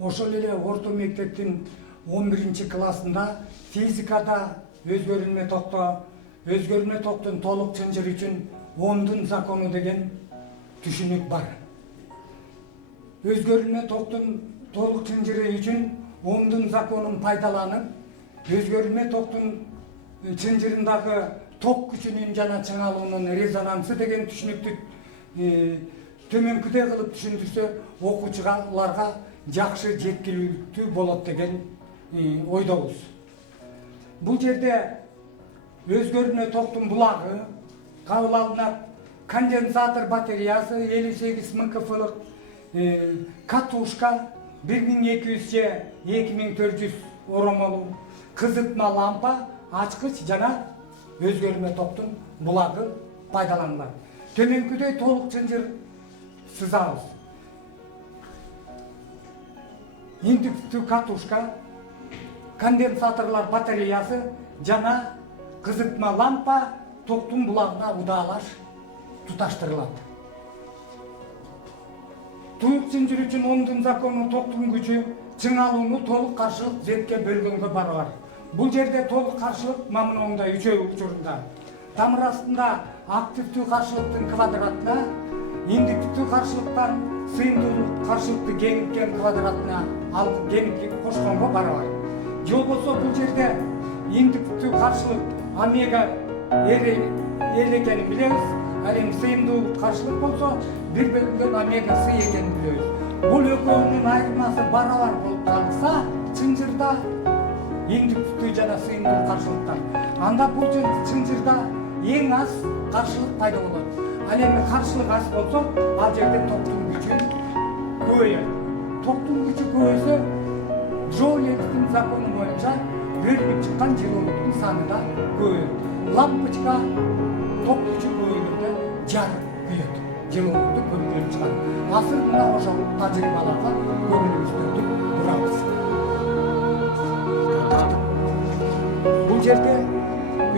ошол эле орто мектептин 11-классында физикада өзгөрүлмө токтун толук чынжыры үчүн Ohm'дун закону деген түшүнүк бар. Өзгөрүлмө токтун толук чынжыры үчүн Ohm'дун законун пайдаланып, өзгөрүлмө токтун чынжырындагы ток күчүнүн жана чыңалуунун резонансы деген түшүнүктү төмөнкүдөй кылып түшүндүрсө, окуучуларга жакшы жеткиликтүү болот деген ойдобуз. Бул жерде өзгөрүлмө токтун булагы кабыл алынат, конденсатор батареясы 58 мкф'лык катушка 1200 же 2400 оромолу кызытма лампа, ачкыч жана өзгөрүлмө токтун булагы пайдаланылат. Төмөнкүдөй толук чынжыр сызабыз. Индуктивдүү катушка, конденсаторлор батареясы жана кызытма лампа токтун булагына удаалаш туташтырылат. Туюк чынжыр үчүн Ohm'дун закону токтун күчү чыңалууну толук каршылык зетке бөлгөнгө барабар. Бул жерде толук каршылык мамынуунда үчөө учурунда. Тамыр астында активдүү каршылыктын квадратына, индуктивдүү каршылыктан сыйымдуулук каршылыкты кеңиткен квадратына алып кеңитип кошконго барабар. Же болбосо бул жерде индуктивдүү каршылык омега эл экенин билебиз, ал эми сыйымдуулук каршылык болсо бир бөлүнгөн омега с экенин билебиз. Бул экөөнүн айырмасы барабар болуп калса, чынжырда индуктивдүү жана сыйымдуу каршылыктан. Анда бул чынжырда эң аз каршылык пайда болот. Ал эми каршылык аз болсо, ал жерде токтун күчү көбөйөт. Токтун күчү көбөйсө, Джоулевдин закону боюнча бөлүнүп чыккан жылуулуктун саны да көбөйөт. Лампочка ток күчү көбөйгөндө жарык күйөт. Жылуулукту көп бөлүп чыгат. Азыр мына ошол тажрыйбаларга көңүлүбүздү бурабыз. Бул жерде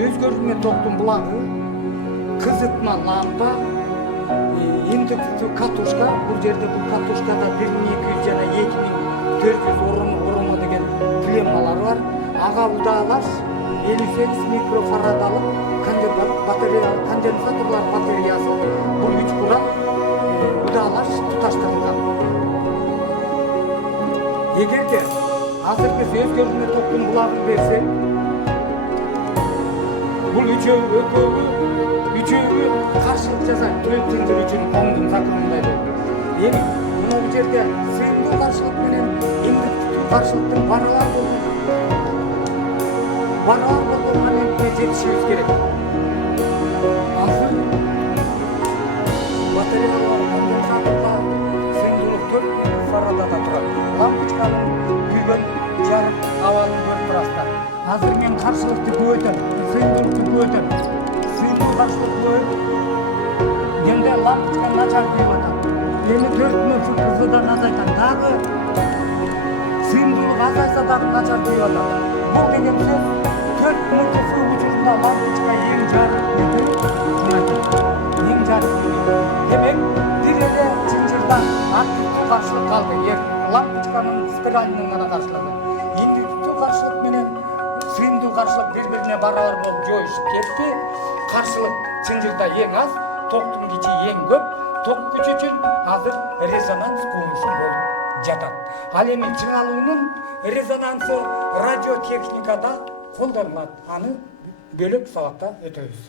өзгөрүлмө токтун булагы, кызытма лампа, индуктивдүү катушка, бул жерде бул катушкада 1200 жана 2400 оромо деген клеммалар бар. Ага удаалаш 58 микрофарадалык конденсаторлор батареясы, бул 3 курал удаалаш туташтырылган. Эгерде азыр биз өзгөрүлмө токтун булагын берсек, бул үчөөгө каршылык жасайт. Туюк чынжыр үчүн Ohm'дун законундай болот. Эми мына бул жерде сыйымдуу каршылык менен индуктивдүү каршылыктын барабар болгон моментине жетишибиз керек. Азыр батареялар конденсаторда сыйымдуулук 4 микрофарадада турат. Лампочканын күйгөн жарык абалын көрүп турасыздар. Азыр мен каршылыкты көбөйтөм, сыйымдуулукту көбөйтөм. Сыйымдуу каршылык көбөйүп, кенде лампочка начар күйүп атат. Эми 4 мф-дан азайтам. Дагы сыйымдуулук азайса дагы начар күйүп атат. Бул деген сөз 4 мф учурунда лампочка эң жарык күйдү. Эң жарык күйдү. Демек, бир эле чынжырда активдүү каршылык калды. Лампочканын спиралинин гана каршылыгы. Индуктивдүү каршылык менен сыйымдуу каршылык бири-бирине барабар болуп жоюшуп кетти. Каршылык чынжырда эң аз, токтун күчү эң көп. Ток күчү үчүн азыр резонанс курулушу болуп жатат. Ал эми чыңалуунун резонансы радиотехникада колдонулат. Аны бөлөк сабакта өтөбүз.